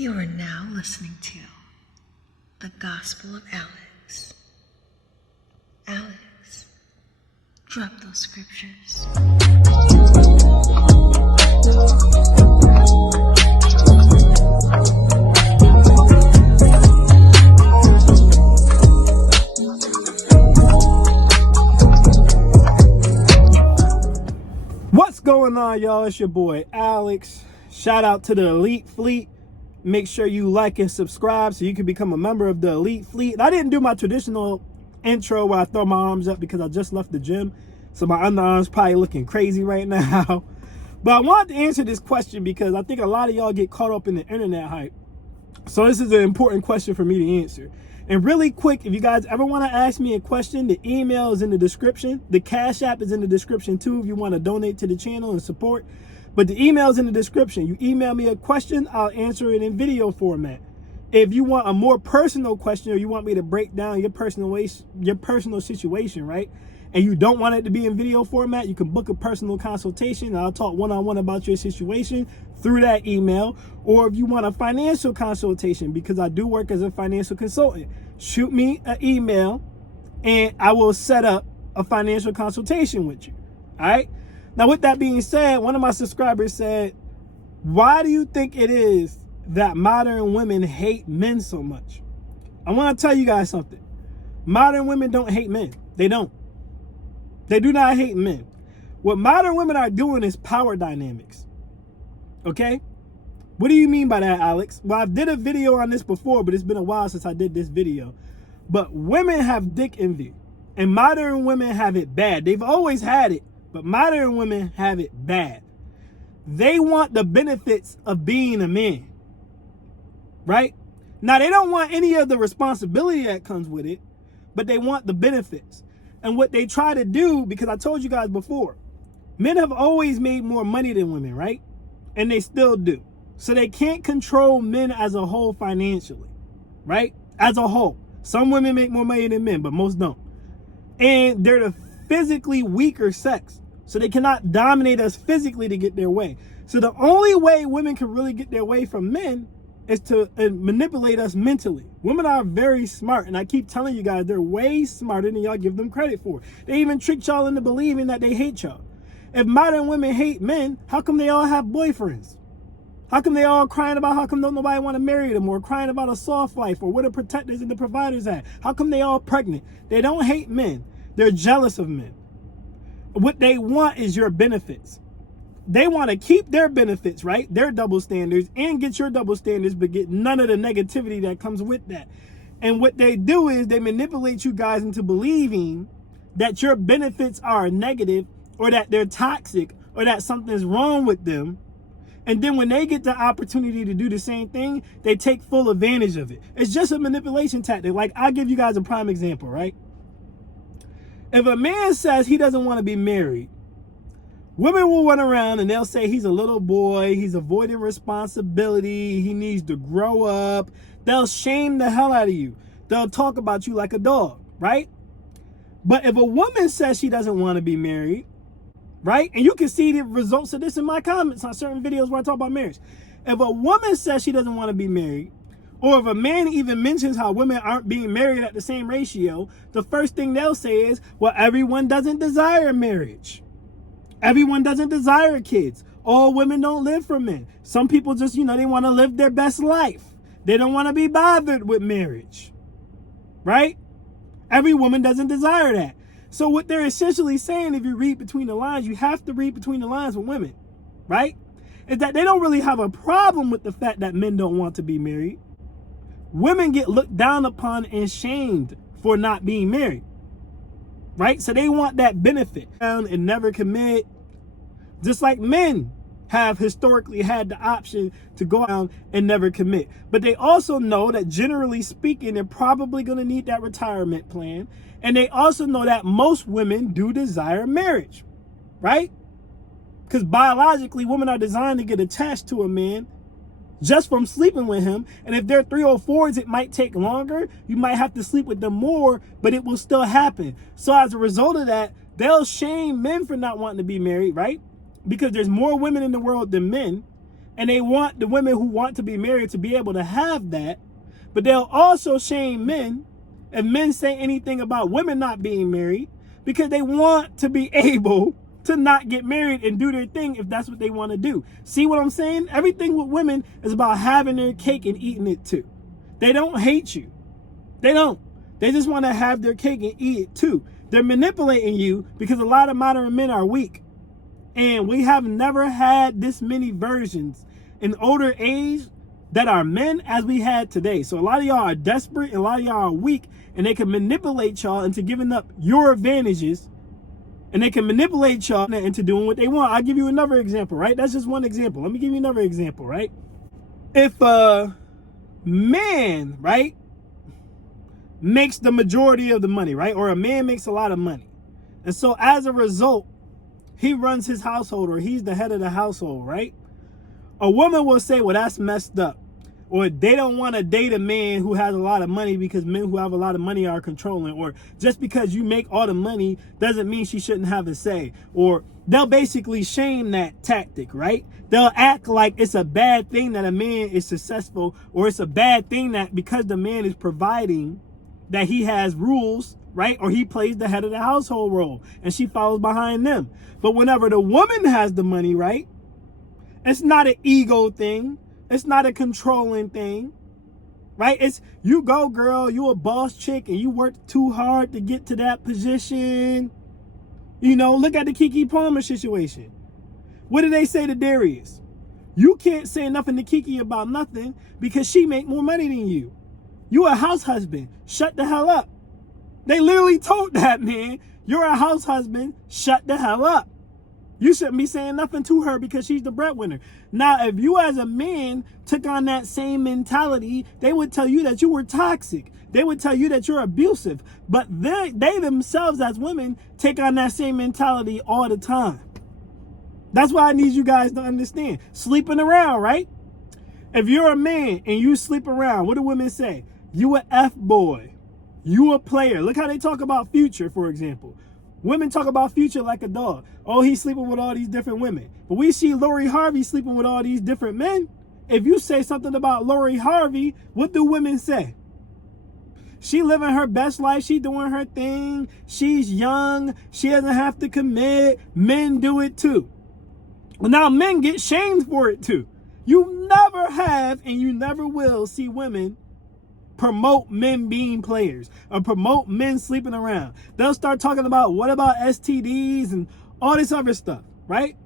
You are now listening to the Gospel of Alex. Alex, drop those scriptures. What's going on, y'all? It's your boy Alex. Shout out to the Elite Fleet. Make sure you like and subscribe so you can become a member of the Elite Fleet. And I didn't do my traditional intro where I throw my arms up because I just left the gym, so my underarms probably looking crazy right now. But I wanted to answer this question because I think a lot of y'all get caught up in the internet hype. So this is an important question for me to answer. And really quick, if you guys ever want to ask me a question, the email is in the description. The Cash App is in the description too if you want to donate to the channel and support. But the email is in the description. You email me a question, I'll answer it in video format. If you want a more personal question or you want me to break down your personal situation, right? And you don't want it to be in video format, you can book a personal consultation and I'll talk one-on-one about your situation through that email. Or if you want a financial consultation, because I do work as a financial consultant, shoot me an email and I will set up a financial consultation with you. All right? Now, with that being said, one of my subscribers said, why do you think it is that modern women hate men so much? I want to tell you guys something. Modern women don't hate men. They don't. They do not hate men. What modern women are doing is power dynamics. Okay? What do you mean by that, Alex? Well, I did a video on this before, but it's been a while since I did this video. But women have dick envy, and modern women have it bad. They've always had it, but modern women have it bad. They want the benefits of being a man, right? Now, they don't want any of the responsibility that comes with it, but they want the benefits. And what they try to do, because I told you guys before, men have always made more money than women, right? And they still do. So they can't control men as a whole financially, right? As a whole. Some women make more money than men, but most don't. And they're the physically weaker sex. So they cannot dominate us physically to get their way. So the only way women can really get their way from men is to manipulate us mentally. Women are very smart, and I keep telling you guys, they're way smarter than y'all give them credit for. They even tricked y'all into believing that they hate y'all. If modern women hate men, how come they all have boyfriends? How come they all crying about how come don't nobody want to marry them, or crying about a soft life, or where the protectors and the providers at? How come they all pregnant? They don't hate men. They're jealous of men. What they want is your benefits. They want to keep their benefits, right? Their double standards, and get your double standards, but get none of the negativity that comes with that. And what they do is they manipulate you guys into believing that your benefits are negative, or that they're toxic, or that something's wrong with them. And then when they get the opportunity to do the same thing, they take full advantage of it. It's just a manipulation tactic. Like, I'll give you guys a prime example, right? If a man says he doesn't want to be married, women will run around and they'll say he's a little boy, he's avoiding responsibility, he needs to grow up. They'll shame the hell out of you. They'll talk about you like a dog, right? But if a woman says she doesn't want to be married, right? And you can see the results of this in my comments on certain videos where I talk about marriage. If a woman says she doesn't want to be married, or if a man even mentions how women aren't being married at the same ratio, the first thing they'll say is, well, everyone doesn't desire marriage. Everyone doesn't desire kids. All women don't live for men. Some people just, they want to live their best life. They don't want to be bothered with marriage, right? Every woman doesn't desire that. So what they're essentially saying, if you read between the lines, you have to read between the lines with women, right? Is that they don't really have a problem with the fact that men don't want to be married. Women get looked down upon and shamed for not being married, right? So they want that benefit and never commit. Just like men have historically had the option to go out and never commit. But they also know that generally speaking, they're probably going to need that retirement plan. And they also know that most women do desire marriage, right? Because biologically, women are designed to get attached to a man just from sleeping with him. And if they're 304s, it might take longer. You might have to sleep with them more, but it will still happen. So as a result of that, they'll shame men for not wanting to be married, right? Because there's more women in the world than men. And they want the women who want to be married to be able to have that. But they'll also shame men if men say anything about women not being married, because they want to be able to not get married and do their thing if that's what they want to do. See what I'm saying? Everything with women is about having their cake and eating it too. They don't hate you. They don't. They just want to have their cake and eat it too. They're manipulating you because a lot of modern men are weak. And we have never had this many versions in older age that are men as we had today. So a lot of y'all are desperate and a lot of y'all are weak, and they can manipulate y'all into giving up your advantages, and they can manipulate y'all into doing what they want. I'll give you another example, right? That's just one example. Let me give you another example, right? If a man, right, makes the majority of the money, right? Or a man makes a lot of money. And so as a result, he runs his household, or he's the head of the household, right? A woman will say, well, that's messed up. Or they don't want to date a man who has a lot of money because men who have a lot of money are controlling. Or just because you make all the money doesn't mean she shouldn't have a say. Or they'll basically shame that tactic, right? They'll act like it's a bad thing that a man is successful, or it's a bad thing that because the man is providing, that he has rules, right? Or he plays the head of the household role and she follows behind them. But whenever the woman has the money, right, it's not an ego thing. It's not a controlling thing, right? It's you go, girl, you a boss chick and you worked too hard to get to that position. You know, look at the Kiki Palmer situation. What did they say to Darius? You can't say nothing to Kiki about nothing because she make more money than you. You a house husband. Shut the hell up. They literally told that man, you're a house husband. Shut the hell up. You shouldn't be saying nothing to her because she's the breadwinner. Now, if you as a man took on that same mentality, they would tell you that you were toxic. They would tell you that you're abusive. But they themselves as women take on that same mentality all the time. That's why I need you guys to understand. Sleeping around, right? If you're a man and you sleep around, what do women say? You a F-boy. You a player. Look how they talk about Future, for example. Women talk about Future like a dog. Oh, he's sleeping with all these different women. But we see Lori Harvey sleeping with all these different men. If you say something about Lori Harvey, what do women say? She living her best life. She doing her thing. She's young. She doesn't have to commit. Men do it too. Well, now men get shamed for it too. You never have and you never will see women promote men being players or promote men sleeping around. They'll start talking about what about STDs and all this other stuff, right?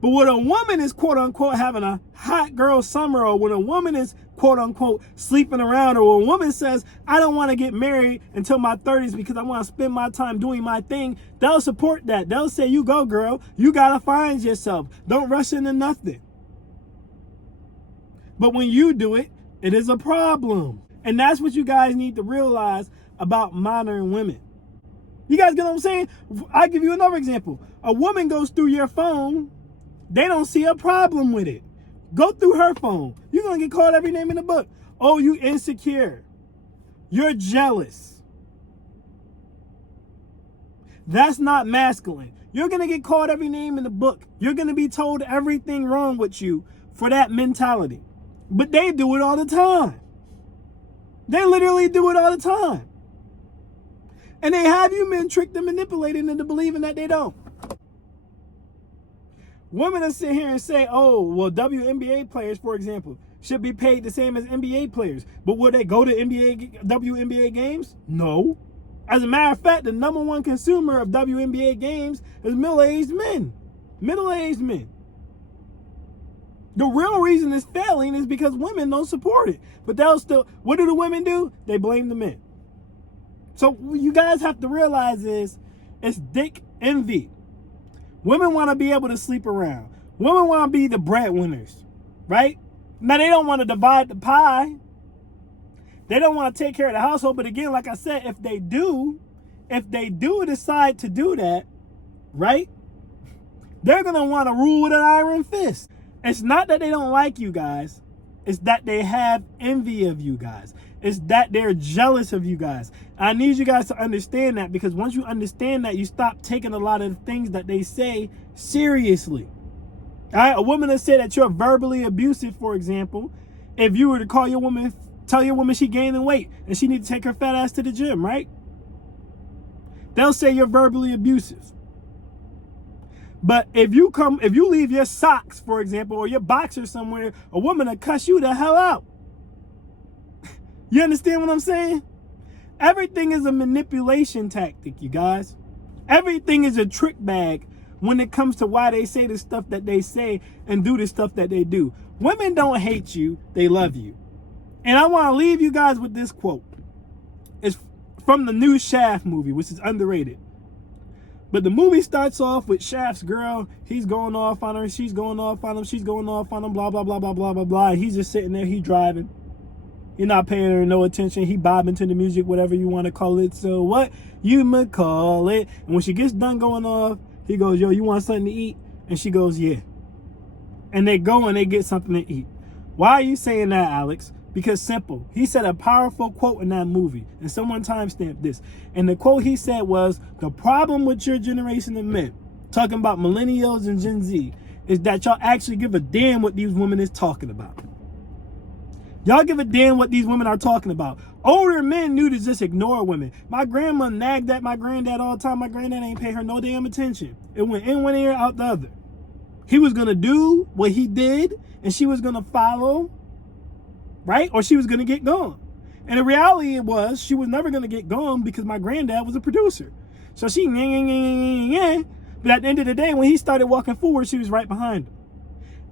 But when a woman is quote unquote having a hot girl summer, or when a woman is quote unquote sleeping around, or when a woman says, I don't want to get married until my 30s because I want to spend my time doing my thing, they'll support that. They'll say, you go, girl. You got to find yourself. Don't rush into nothing. But when you do it, it is a problem. And that's what you guys need to realize about modern women. You guys get what I'm saying? I'll give you another example. A woman goes through your phone. They don't see a problem with it. Go through her phone. You're going to get called every name in the book. Oh, you insecure. You're jealous. That's not masculine. You're going to get called every name in the book. You're going to be told everything wrong with you for that mentality. But they do it all the time. They literally do it all the time. And they have you men tricked and manipulated into believing that they don't. Women will sit here and say, oh, well, WNBA players, for example, should be paid the same as NBA players. But will they go to WNBA games? No. As a matter of fact, the number one consumer of WNBA games is middle-aged men. Middle-aged men. The real reason it's failing is because women don't support it. But they'll still, what do the women do? They blame the men. So what you guys have to realize is, it's dick envy. Women want to be able to sleep around. Women want to be the breadwinners, right? Now, they don't want to divide the pie. They don't want to take care of the household. But again, like I said, if they do decide to do that, right, they're going to want to rule with an iron fist. It's not that they don't like you guys. It's that they have envy of you guys. It's that they're jealous of you guys. I need you guys to understand that, because once you understand that, you stop taking a lot of the things that they say seriously. All right, a woman that said that you're verbally abusive, for example, if you were to tell your woman she gaining weight and she need to take her fat ass to the gym, right? They'll say you're verbally abusive. But if you leave your socks, for example, or your boxer somewhere, a woman will cuss you the hell out. You understand what I'm saying? Everything is a manipulation tactic, you guys. Everything is a trick bag when it comes to why they say the stuff that they say and do the stuff that they do. Women don't hate you, they love you. And I want to leave you guys with this quote. It's from the new Shaft movie, which is underrated. But the movie starts off with Shaft's girl. He's going off on her. She's going off on him. She's going off on him. Blah, blah, blah, blah, blah, blah, blah. He's just sitting there. He's driving. You're not paying her no attention. He bobbing to the music, whatever you want to call it. So what you might call it. And when she gets done going off, he goes, yo, you want something to eat? And she goes, yeah. And they go and they get something to eat. Why are you saying that, Alex? Because simple. He said a powerful quote in that movie. And someone timestamped this. And the quote he said was, the problem with your generation of men, talking about millennials and Gen Z, is that y'all actually give a damn what these women is talking about. Y'all give a damn what these women are talking about. Older men knew to just ignore women. My grandma nagged at my granddad all the time. My granddad ain't pay her no damn attention. It went in one ear, out the other. He was going to do what he did, and she was going to follow, right? Or she was going to get gone. And the reality was she was never going to get gone because my granddad was a producer. So she, but at the end of the day, when he started walking forward, she was right behind him.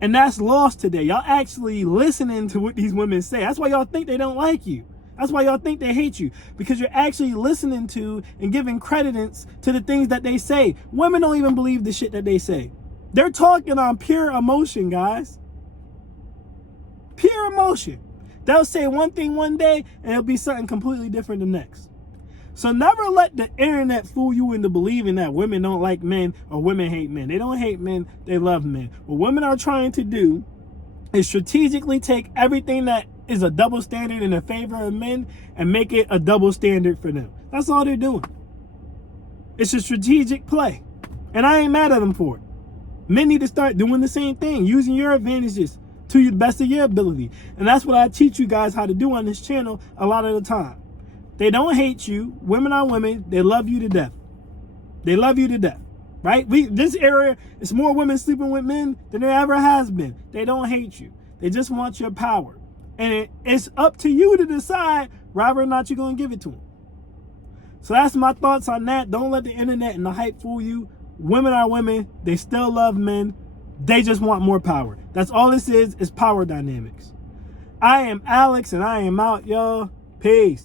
And that's lost today. Y'all actually listening to what these women say. That's why y'all think they don't like you. That's why y'all think they hate you. Because you're actually listening to and giving credence to the things that they say. Women don't even believe the shit that they say. They're talking on pure emotion, guys. Pure emotion. They'll say one thing one day and it'll be something completely different the next. So never let the internet fool you into believing that women don't like men or women hate men. They don't hate men, they love men. What women are trying to do is strategically take everything that is a double standard in the favor of men and make it a double standard for them. That's all they're doing. It's a strategic play. And I ain't mad at them for it. Men need to start doing the same thing, using your advantages to the best of your ability. And that's what I teach you guys how to do on this channel a lot of the time. They don't hate you. Women are women. They love you to death. They love you to death, right? This area, it's more women sleeping with men than there ever has been. They don't hate you. They just want your power. And it's up to you to decide whether or not you're going to give it to them. So that's my thoughts on that. Don't let the internet and the hype fool you. Women are women. They still love men. They just want more power. That's all this is power dynamics. I am Alex, and I am out, y'all. Peace.